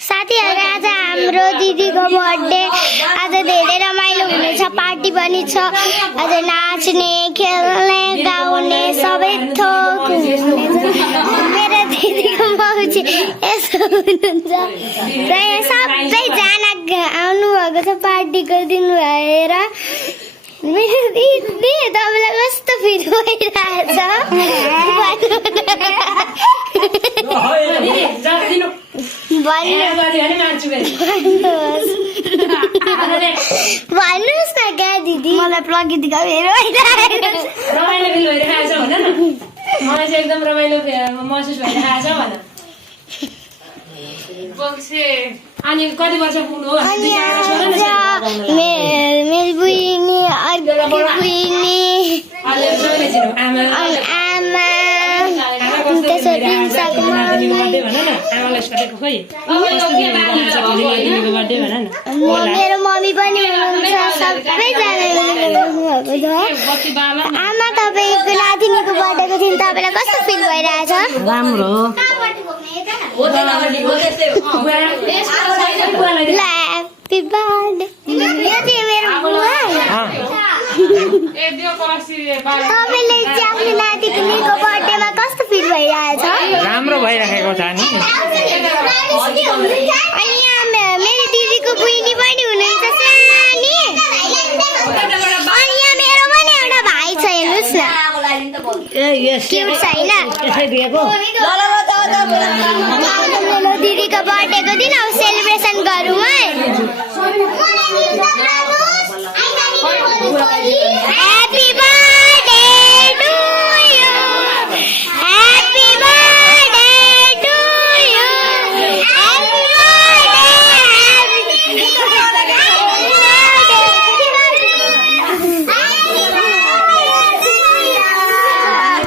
साथीहरु आज हाम्रो दिदीको बर्थडे आज धेरै रमाइलो हुनेछ पार्टी पनि छ आज नाच्ने खेल्ने गाउने सबै थोक हुनेछ मेरो दिदीको मौजी यसो हुनुहुन्छ र यहाँ सबैजना आउनु भएको छ पार्टीको दिन भएर मेरो दिदी तपाईलाई कस्तो फिल भइरहेछ भन्नुहोस् न क्या दिदी मलाई प्रकृतिको रमाइलो फिल भइरहेको छ भन न मलाई चाहिँ एकदम रमाइलो महसुस भइरहेको छ भन अनि कति वर्ष पुग्नु हो मेरो बुइनी अर्को बुइनी आमा मेरो मम्मी पनि हुनुहुन्छ सबैजना हुनुभएको छ आमा तपाईँको नातिनीको बर्थडेको दिन तपाईँलाई कस्तो फिल भइरहेछ राम्रो ह्याप्पी बर्थडे यो चाहिँ मेरो बुवा तपाईँले चाहिँ आफ्नो नातिनीको बर्थडेमा कस्तो फिल भइरहेछ राम्रो भइरहेको छ नि अनि यहाँ मेरो दिदीको बुइनी पनि हुनुहुन्छ सानी अनि यहाँ मेरो पनि एउटा भाइ छ हेर्नुहोस् न क्युट छ होइन मेरो दिदीको बर्थडेको दिन अब सेलिब्रेसन गरौँ है happy birthday to you happy birthday to you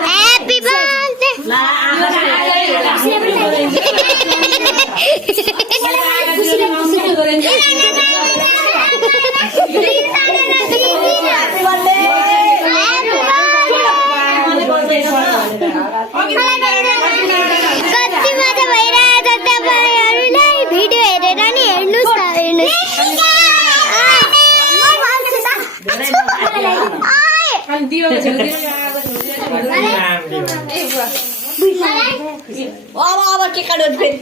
happy birthday कति मजा भइरहेछ तपाईँहरूलाई भिडियो हेरेर नि हेर्नुहोस् न अब के काट्यो फेरि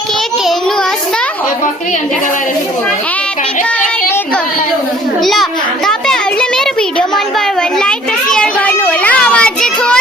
केक हेर्नुहोस् त ल तपाईँहरूले मेरो भिडियो मन पर्यो भने लाइक र सेयर गर्नु होला अब अझै थोरै